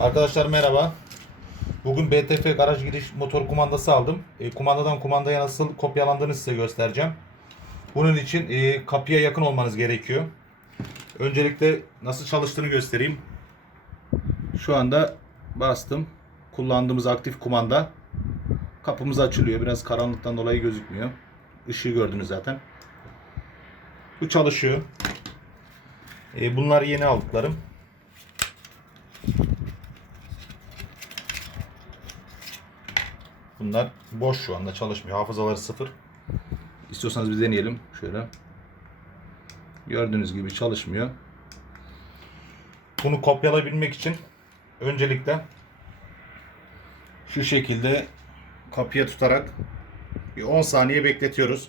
Arkadaşlar merhaba. Bugün BTF garaj giriş motor kumandası aldım. E, kumandadan kumandaya nasıl kopyalandığını size göstereceğim. Bunun için e, kapıya yakın olmanız gerekiyor. Öncelikle nasıl çalıştığını göstereyim. Şu anda bastım. Kullandığımız aktif kumanda. Kapımız açılıyor. Biraz karanlıktan dolayı gözükmüyor. Işığı gördünüz zaten. Bu çalışıyor. E, bunlar yeni aldıklarım. Bunlar boş şu anda çalışmıyor. Hafızaları sıfır. İstiyorsanız bir deneyelim. Şöyle. Gördüğünüz gibi çalışmıyor. Bunu kopyalayabilmek için öncelikle şu şekilde kapıya tutarak bir 10 saniye bekletiyoruz.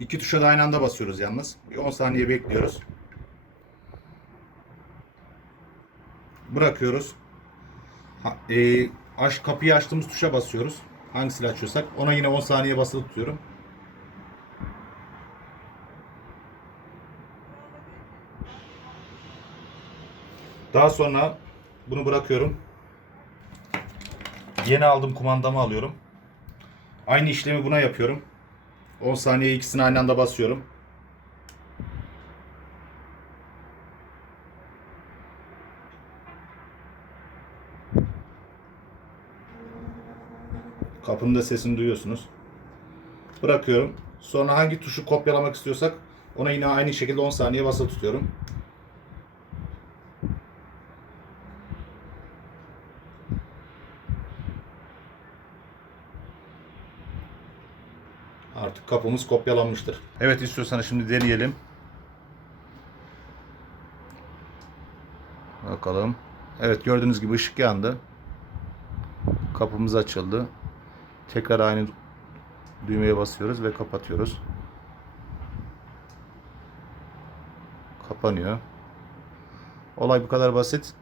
İki tuşa da aynı anda basıyoruz yalnız. Bir 10 saniye bekliyoruz. Bırakıyoruz. E, aç, kapıyı açtığımız tuşa basıyoruz. Hangisiyle açıyorsak. Ona yine 10 saniye basılı tutuyorum. Daha sonra bunu bırakıyorum. Yeni aldığım kumandamı alıyorum. Aynı işlemi buna yapıyorum. 10 saniye ikisini aynı anda basıyorum. Kapının da sesini duyuyorsunuz. Bırakıyorum. Sonra hangi tuşu kopyalamak istiyorsak ona yine aynı şekilde 10 saniye basılı tutuyorum. Artık kapımız kopyalanmıştır. Evet istiyorsanız şimdi deneyelim. Bakalım. Evet gördüğünüz gibi ışık yandı. Kapımız açıldı. Tekrar aynı düğmeye basıyoruz ve kapatıyoruz. Kapanıyor. Olay bu kadar basit.